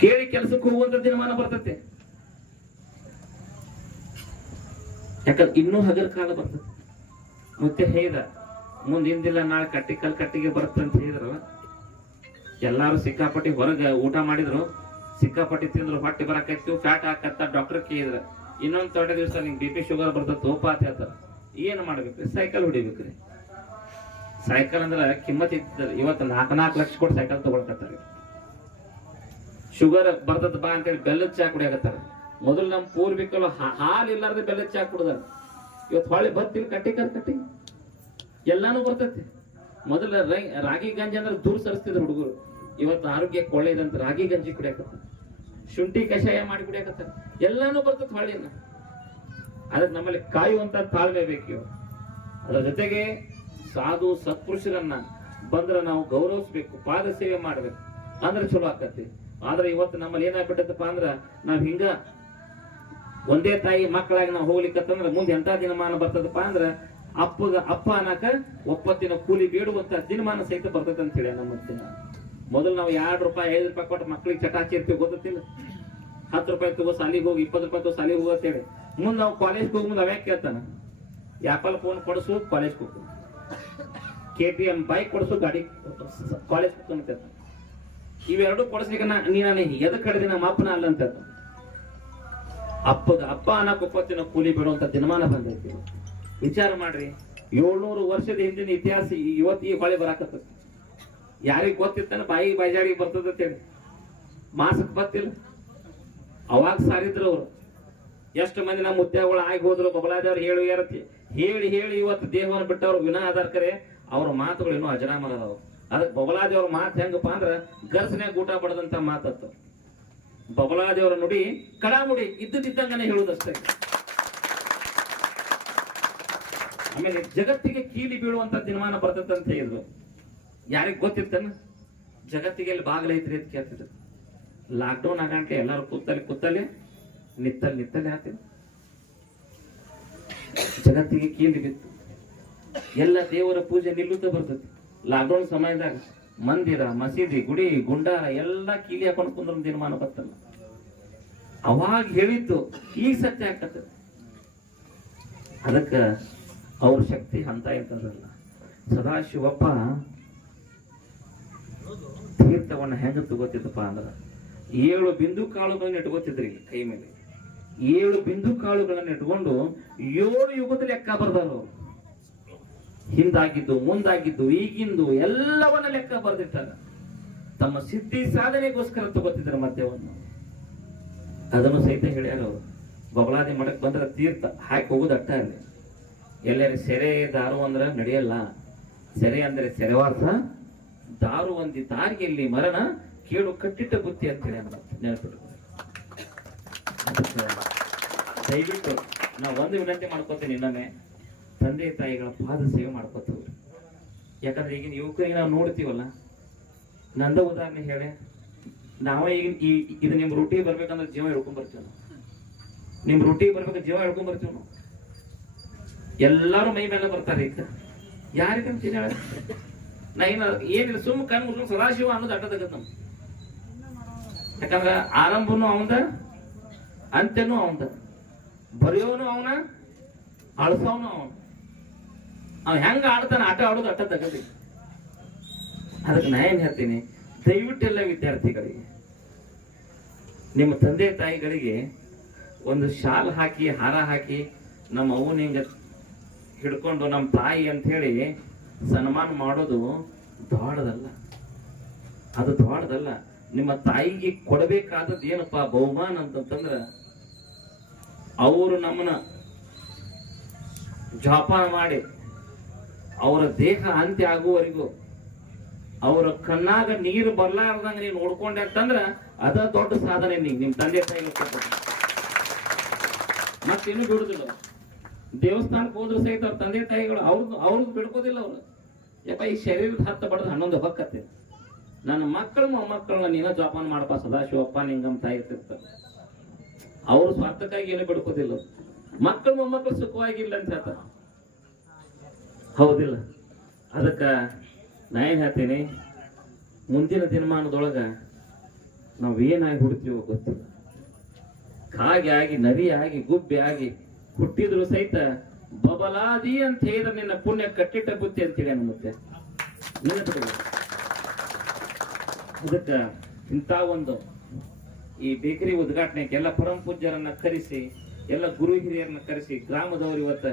ಕೇಳಿ ಕೆಲಸಕ್ಕೆ ಹೋಗುವಂತ ದಿನಮಾನ ಬರ್ತತೆ. ಯಾಕಂದ್ರೆ ಇನ್ನೂ ಹಗರ ಕಾಲ ಬರ್ತದೆ. ಮತ್ತೆ ಹೇಳ್ದ ಮುಂದಿಂದಿಲ್ಲ ನಾಳೆ ಕಟ್ಟಿಗೆ ಬರುತ್ತೆ ಅಂತ ಹೇಳಿದ್ರಲ್ಲ, ಎಲ್ಲಾರು ಸಿಕ್ಕಾಪಟ್ಟಿ ಹೊರಗೆ ಊಟ ಮಾಡಿದ್ರು, ಸಿಕ್ಕಾಪಟ್ಟಿ ತಿಂದ್ರು, ಹೊಟ್ಟೆ ಬರಕತ್ತು, ಫ್ಯಾಟ್ ಹಾಕತ್ತ. ಡಾಕ್ಟರ್ ಕೇಳಿದ್ರ ಇನ್ನೊಂದ್ ತೊಡೆ ದಿವಸ ನಿಂಗೆ BP ಶುಗರ್ ಬರ್ತದೆ ಓಪ ಅಂತ ಹೇಳ್ತಾರ. ಏನ್ ಮಾಡ್ಬೇಕ್ರಿ? ಸೈಕಲ್ ಹೊಡಿಬೇಕ್ರಿ. ಸೈಕಲ್ ಅಂದ್ರೆ ಕಿಮ್ಮತ್ ಇರ್ತದೆ. ಇವತ್ತು 4 ಲಕ್ಷ ಕೊಟ್ಟು ಸೈಕಲ್ ತಗೊಳ್ಕತ್ತಾರೆ. ಶುಗರ್ ಬರ್ತದ ಬಾ ಅಂತೇಳಿ ಬೆಲ್ಲದ ಚಾ ಕುಡಿಯಾಕತ್ತಾರ. ಮೊದಲು ನಮ್ಮ ಪೂರ್ವಿಕರು ಹಾಲು ಇಲ್ಲಾರ್ದೆ ಬೆಲ್ಲದ ಚಾ ಕುಡ್ದಾರ. ಇವತ್ತು ಹೊಳೆ ಬತ್ತಿಲ್ಲ ಕಟ್ಟಿ ಎಲ್ಲಾನು ಬರ್ತೈತಿ. ಮೊದಲ ರಾಗಿ ಗಂಜಿ ಅಂದ್ರೆ ದೂರ ಸರಿಸ್ತಿದ್ರು ಹುಡುಗರು. ಇವತ್ತು ಆರೋಗ್ಯಕ್ಕೆ ಒಳ್ಳೇದಂತ ರಾಗಿ ಗಂಜಿ ಕುಡಿಯಾಕತ್ತಾರ, ಶುಂಠಿ ಕಷಾಯ ಮಾಡಿ ಕುಡಿಯಾಕತ್ತಾರ. ಎಲ್ಲಾನು ಬರ್ತೈತಿ ಹೊಳೆಯನ್ನ. ಅದಕ್ಕೆ ನಮ್ಮಲ್ಲಿ ಕಾಯುವಂತ ತಾಳ್ಮೆ ಬೇಕು. ಅದರ ಜೊತೆಗೆ ಸಾಧು ಸತ್ಪುರುಷರನ್ನ ಬಂದ್ರೆ ನಾವು ಗೌರವಿಸ್ಬೇಕು, ಪಾದ ಸೇವೆ ಮಾಡ್ಬೇಕು, ಅಂದ್ರೆ ಚಲೋ ಆಕತಿ. ಆದ್ರೆ ಇವತ್ತು ನಮ್ಮಲ್ಲಿ ಏನಾಗ್ಬಿಟ್ಟತ್ತಪ್ಪ ಅಂದ್ರ ನಾವ್ ಹಿಂಗ ಒಂದೇ ತಾಯಿ ಮಕ್ಕಳಾಗಿ ನಾವು ಹೋಗ್ಲಿಕ್ಕಂದ್ರ ಮುಂದೆ ಎಂತ ದಿನಮಾನ ಬರ್ತದಪ್ಪ ಅಂದ್ರ ಅಪ್ಪ ಅನ್ನಕ ಒಪ್ಪತ್ತಿನ ಕೂಲಿ ಬೇಡುವಂತ ದಿನಮಾನ ಸಹಿತ ಬರ್ತದ ಅಂತ ಹೇಳಿ ನಮ್ಮ ದಿನ. ಮೊದಲು ನಾವು ₹2 ₹5 ಕೊಟ್ಟು ಮಕ್ಳಿಗೆ ಚಟಾಚಿ ಇರ್ತೀವಿ, ಗೊತ್ತಿಲ್ಲ. ₹10 ತಗೋ ಸಾಲಿಗೆ ಹೋಗಿ, ₹20 ತಗೋ ಸಾಲಿಗೆ ಹೋಗತ್ತೇಳಿ. ಮುಂದೆ ನಾವು ಕಾಲೇಜ್ಗೆ ಹೋಗಿ ಮುಂದೆ ಅವ್ಯಾಕೆ ಕೇಳ್ತಾನ, ಆಪಲ್ ಫೋನ್ ಕೊಡಿಸು ಕಾಲೇಜ್ ಹೋಗ್ತಾನ, KTM ಬೈಕ್ ಕೊಡಿಸು ಗಾಡಿ ಕಾಲೇಜ್ ಹೋಗ್ತಾನ. ಇವೆರಡು ಕೊಡಿಸ್ಲಿಕ್ಕೆ ನಾನು ಎದಕ್ ಕಡಿದೆ ನಮ್ಮ ಅಪ್ಪನ ಅಲ್ಲ ಅಂತ ಅಪ್ಪ ಅನ್ನಕ್ ಒಪ್ಪತ್ತಿನ ಕೂಲಿ ಬಿಡುವಂತ ದಿನಮಾನ ಬಂದೈತಿ. ವಿಚಾರ ಮಾಡ್ರಿ, 700 ವರ್ಷದ ಹಿಂದಿನ ಇತಿಹಾಸ ಇವತ್ತು ಈ ಹೊಳೆ ಬರಾಕತ್ತ. ಯಾರಿಗ್ ಗೊತ್ತಿತ್ತಾನ ಬಾಯಿ ಬಾಯಿಜಾಡಿಗೆ ಬರ್ತದ ಅಂತೇಳಿ? ಮಾಸಕ್ ಬತ್ತಿಲ್ಲ. ಅವಾಗ ಸಾರಿದ್ರು ಅವ್ರು. ಎಷ್ಟು ಮಂದಿ ನಮ್ಮ ಮುತ್ಯಾಗಳು ಆಗಿ ಹೋದ್ರು, ಬಬಲಾದೇವ್ರು ಹೇಳಿ ಇವತ್ತು ದೇಹವನ್ನು ಬಿಟ್ಟವ್ರು ವಿನಾ ಆಧಾರ್ಕರೆ ಅವ್ರ ಮಾತುಗಳು ಇನ್ನೂ ಅಜರಾಮರ ಅದಾವ. ಅದಕ್ಕೆ ಬಬಲಾದೇವ್ರ ಮಾತು ಹೆಂಗಪ್ಪ ಅಂದ್ರ ಗರ್ಸನೆ ಗೂಟ ಪಡೆದಂತ ಮಾತತ್ತ. ಬಬಲಾದೇವರ ನುಡಿ ಕಡಾಮುಡಿ ಇದ್ದಂಗನೆ ಹೇಳುದಷ್ಟೇ. ಆಮೇಲೆ ಜಗತ್ತಿಗೆ ಕೀಲಿ ಬೀಳುವಂತ ದಿನಮಾನ ಬರ್ತದ ಅಂತ ಹೇಳಿದ್ರು. ಯಾರಿಗ್ ಗೊತ್ತಿತ್ತನ? ಜಗತ್ತಿಗೆ ಎಲ್ಲಿ ಬಾಗಿಲೈತ್ರಿ ಅಂತ ಕೇಳ್ತಿದ್ರು. ಲಾಕ್ಡೌನ್ ಆಗಂಟ್ಲೆ ಎಲ್ಲಾರು ಕೂತಲ್ಲಿ ನಿತ್ತಲ್ಲಿ ಹಾಕ್ತಿದ್ರು. ಜಗತ್ತಿಗೆ ಕೀಲಿ ಬಿತ್ತು. ಎಲ್ಲ ದೇವರ ಪೂಜೆ ನಿಲ್ಲುತ್ತಾ ಬರ್ತದೆ. ಲಾಕ್ಡೌನ್ ಸಮಯದಾಗ ಮಂದಿರ, ಮಸೀದಿ, ಗುಡಿ, ಗುಂಡಾರ ಎಲ್ಲ ಕೀಲಿ ಹಾಕೊಂಡು ಕುಂದ್ರ ದಿನಮಾನ ಬರ್ತಲ್ಲ. ಅವಾಗ ಹೇಳಿದ್ದು ಈಗ ಸತ್ಯ ಆಗ್ತದೆ. ಅದಕ್ಕ ಅವ್ರ ಶಕ್ತಿ ಅಂತ ಇರ್ತದಲ್ಲ. ಸದಾಶಿವಪ್ಪ ತೀರ್ಥವನ್ನ ಹೆಂಗ ತಗೋತಿದ್ದಪ್ಪ ಅಂದ್ರ 7 ಬಿಂದು ಕಾಳುಗಳನ್ನ ಇಟ್ಕೋತಿದ್ರಿ ಕೈ ಮೇಲೆ. 7 ಬಿಂದು ಕಾಳುಗಳನ್ನ ಇಟ್ಕೊಂಡು 7 ಯುಗದ ಲೆಕ್ಕ ಬರ್ದಾರ. ಹಿಂದಾಗಿದ್ದು, ಮುಂದಾಗಿದ್ದು, ಈಗಿಂದು ಎಲ್ಲವನ್ನ ಲೆಕ್ಕ ಬರ್ದಿಟ್ಟಾರ. ತಮ್ಮ ಸಿದ್ಧಿ ಸಾಧನೆಗೋಸ್ಕರ ತಗೋತಿದ್ರ ಮದ್ಯವನ್ನು. ಅದನ್ನು ಸಹಿತ ಹೇಳ್ಯಾರ ಅವರು. ಬಬಲಾದಿ ಮಠಕ್ಕೆ ಬಂದ್ರೆ ತೀರ್ಥ ಹಾಕಿ ಹೋಗುದು ಅಟ್ಟ ಅಲ್ಲಿ. ಎಲ್ಲರೂ ಸೆರೆ ದಾರು ಅಂದ್ರ ನಡೆಯಲ್ಲ. ಸೆರೆ ಅಂದ್ರೆ ಸೆರೆವಾಸ, ದಾರು ಒಂದಿ ದಾರಿಯಲ್ಲಿ ಮರಣ, ಕೇಳು ಕಟ್ಟಿಟ್ಟ ಬುತ್ತಿ ಅಂತ ಹೇಳಿ ನೆನಪಿಟ್ಟು. ದಯವಿಟ್ಟು ನಾವು ಒಂದು ವಿನಂತಿ ಮಾಡ್ಕೋತೀನಿ, ಇನ್ನೊಮ್ಮೆ ತಂದೆ ತಾಯಿಗಳ ಪಾದ ಸೇವೆ ಮಾಡ್ಕೋತೀವಿ. ಯಾಕಂದ್ರೆ ಈಗಿನ ಯುವಕರಿಗೆ ನಾವು ನೋಡ್ತೀವಲ್ಲ, ನಂದ ಉದಾಹರಣೆ ಹೇಳಿ, ನಾವೇ ಇದು ನಿಮ್ ರೂಟಿ ಬರ್ಬೇಕಂದ್ರೆ ಜೀವ ಹಿಡ್ಕೊಂಡ್ ಬರ್ತೀವಿ ನಾವು. ನಿಮ್ ರೂಟಿ ಬರ್ಬೇಕು ಜೀವ ಹಿಡ್ಕೊಂಡ್ ಬರ್ತೀವಿ ನಾವು. ಎಲ್ಲಾರು ಮೈ ಮೇಲೆ ಬರ್ತಾರೆ. ಈಗ ಯಾರಿಗಂತ ನಾ ಏನಿಲ್ಲ, ಸುಮ್ ಕಣ್ ಸದಾಶಿವ ಅನ್ನೋದು ಅಡ್ಡದಾಗತ್ತ ನಮ್. ಯಾಕಂದ್ರ ಆರಂಭನು ಅವಂದ, ಅಂತ್ಯನೂ ಅವಂದ, ಬರೆಯೋನು ಅವನ, ಅಳಸವನು ಅವನ. ಅವ್ ಹೆಂಗ ಆಡ್ತಾನ ಆಟ ಆಡೋದು ಅಟ್ಟ ತಗದಿ. ಅದಕ್ಕೆ ನಾ ಏನ್ ಹೇಳ್ತೀನಿ, ದಯವಿಟ್ಟೆಲ್ಲ ವಿದ್ಯಾರ್ಥಿಗಳಿಗೆ, ನಿಮ್ಮ ತಂದೆ ತಾಯಿಗಳಿಗೆ ಒಂದು ಶಾಲ್ ಹಾಕಿ, ಹಾರ ಹಾಕಿ, ನಮ್ಮ ಅವ್ವನ ಹಿಂಗ ಹಿಡ್ಕೊಂಡು ನಮ್ಮ ತಾಯಿ ಅಂತ ಹೇಳಿ ಸನ್ಮಾನ ಮಾಡೋದು ದೊಡ್ಡದಲ್ಲ. ಅದು ದೊಡ್ಡದಲ್ಲ. ನಿಮ್ಮ ತಾಯಿಗೆ ಕೊಡಬೇಕಾದದ್ದು ಏನಪ್ಪಾ ಬಹುಮಾನ ಅಂತಂದ್ರ, ಅವರು ನಮ್ಮನ್ನ ಜೋಪಾನ ಮಾಡಿ ಅವರ ದೇಹ ಅಂತ್ಯ ಆಗುವವರೆಗೂ ಅವರ ಕಣ್ಣಾಗ ನೀರು ಬರ್ಲಾರ್ದಂಗ ನೀವು ನೋಡ್ಕೊಂಡೆ ಅಂತಂದ್ರ ಅದ ದೊಡ್ಡ ಸಾಧನೆ. ನಿಮ್ ತಂದೆ ತಾಯಿಗಳು ಮತ್ತೇನು ಬಿಡುದಿಲ್ಲ. ದೇವಸ್ಥಾನಕ್ಕೆ ಹೋದ್ರು ಸಹಿತ ಅವ್ರ ತಂದೆ ತಾಯಿಗಳು ಅವ್ರದ್ದು ಬಿಡ್ಕೋದಿಲ್ಲ. ಅವ್ರು ಯಪ್ಪ ಈ ಶರೀರದ 10 ಬಡ್ದು 11 ಹೊಕ್ಕತ್ತೆ. ನನ್ನ ಮಕ್ಕಳು ಮೊಮ್ಮಕ್ಕಳನ್ನ ನೀನ ಜೋಪಾನ ಮಾಡಪ್ಪ ಸದಾಶಿವಪ್ಪ ನಿಂಗಮ್ ತಾಯಿ ಇರ್ತಿರ್ತಾರೆ. ಅವ್ರು ಸ್ವಾರ್ಥಕ್ಕಾಗಿ ಏನು ಬಿಡ್ಕೋದಿಲ್ಲ. ಮಕ್ಕಳು ಮೊಮ್ಮಕ್ಕಳು ಸುಖವಾಗಿಲ್ಲ ಅಂತ ಹೇಳ್ತಾರೆ, ಹೌದಿಲ್ಲ? ಅದಕ್ಕ ನಾ ಏನ್ ಹೇಳ್ತೀನಿ, ಮುಂದಿನ ದಿನಮಾನದೊಳಗ ನಾವೇನಾಗಿ ಹುಡ್ತೀವೋ ಗೊತ್ತಿಲ್ಲ. ಕಾಗೆ ಆಗಿ ನರಿ ಆಗಿ ಗುಬ್ಬೆ ಆಗಿ ಹುಟ್ಟಿದ್ರು ಸಹಿತ ಬಬಲಾದಿ ಅಂತ ಹೇಳಿದ್ರೆ ನಿನ್ನ ಪುಣ್ಯ ಕಟ್ಟಿಟ್ಟ ಬುತ್ತಿ ಅಂತೇಳಿ ಮತ್ತೆ ಅದಕ್ಕ ಇಂಥ ಒಂದು ಈ ಬೇಕರಿ ಉದ್ಘಾಟನೆಗೆ ಎಲ್ಲ ಪರಮ ಪೂಜ್ಯರನ್ನ ಕರೆಸಿ, ಎಲ್ಲ ಗುರು ಹಿರಿಯರನ್ನ ಕರೆಸಿ, ಗ್ರಾಮದವರು ಇವತ್ತ